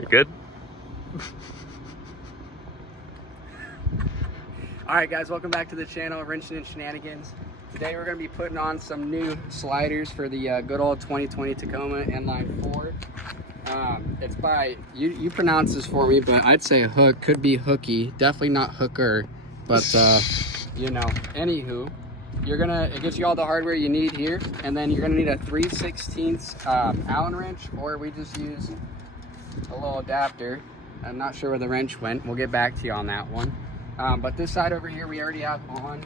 You good? Alright guys, welcome back to the channel, Wrenching and Shenanigans. Today we're going to be putting on some new sliders for the good old 2020 Tacoma inline 4. It's by, you pronounce this for me, but I'd say hook, could be hooky, definitely not hooker, but you know, anywho, it gives you all the hardware you need here, and then you're gonna need a 3/16 Allen wrench, or we just use a little adapter. I'm not sure where the wrench went, we'll get back to you on that one. But this side over here we already have on.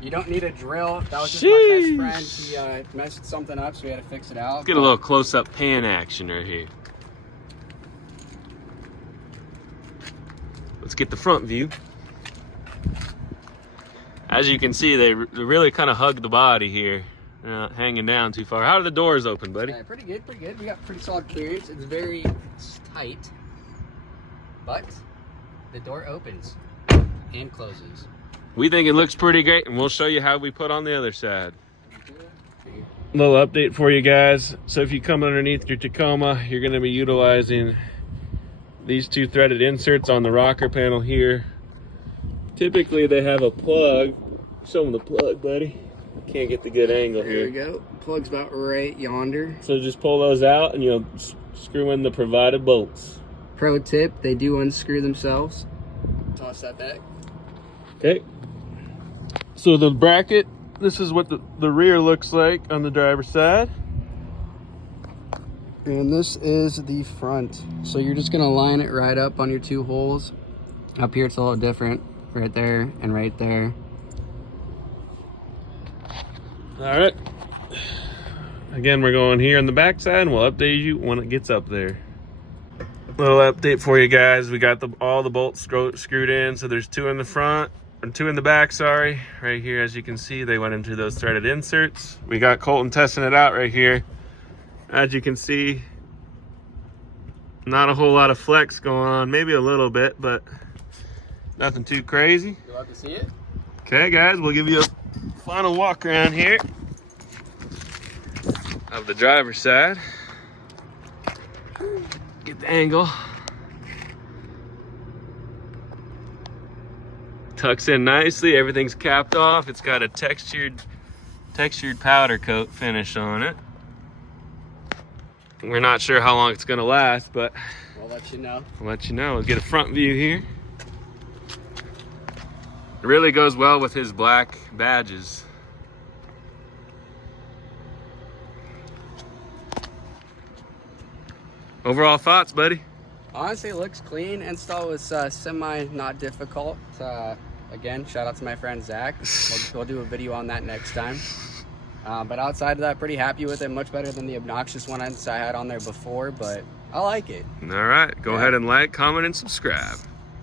You don't need a drill. That was just my best friend. He messed something up, so we had to fix it out. Let's get a little close-up pan action right here. Let's get the front view. As you can see, they really kind of hug the body here. They're not hanging down too far. How are the doors open, buddy? Yeah, pretty good, pretty good. We got pretty solid clearance. It's very tight, but the door opens and closes. We think it looks pretty great, and we'll show you how we put on the other side. Little update for you guys. So if you come underneath your Tacoma, you're going to be utilizing these two threaded inserts on the rocker panel here. Typically they have a plug. Show them the plug, buddy. Can't get the good angle here. There we go. Plug's about right yonder. So just pull those out and you'll screw in the provided bolts. Pro tip, they do unscrew themselves. Toss that back. Okay. So the bracket, this is what the rear looks like on the driver's side. And this is the front. So you're just gonna line it right up on your two holes. Up here it's a little different. Right there and right there. All right. Again, we're going here on the back side, and we'll update you when it gets up there. Little update for you guys. We got all the bolts screwed in. So there's two in the front, and two in the back, sorry. Right here, as you can see, they went into those threaded inserts. We got Colton testing it out right here. As you can see, not a whole lot of flex going on. Maybe a little bit, but nothing too crazy. You love to see it? Okay, guys, we'll give you a final walk around here of the driver's side. Get the angle. Tucks in nicely. Everything's capped off. It's got a textured powder coat finish on it. We're not sure how long it's gonna last, but we'll let you know. We'll let you know. We'll get a front view here. It really goes well with his black badges. Overall thoughts, buddy? Honestly, it looks clean. Install was semi not difficult. Again, shout out to my friend Zach. We'll do a video on that next time. But outside of that, pretty happy with it. Much better than the obnoxious one I had on there before, but I like it. All right, go ahead and like, comment, and subscribe.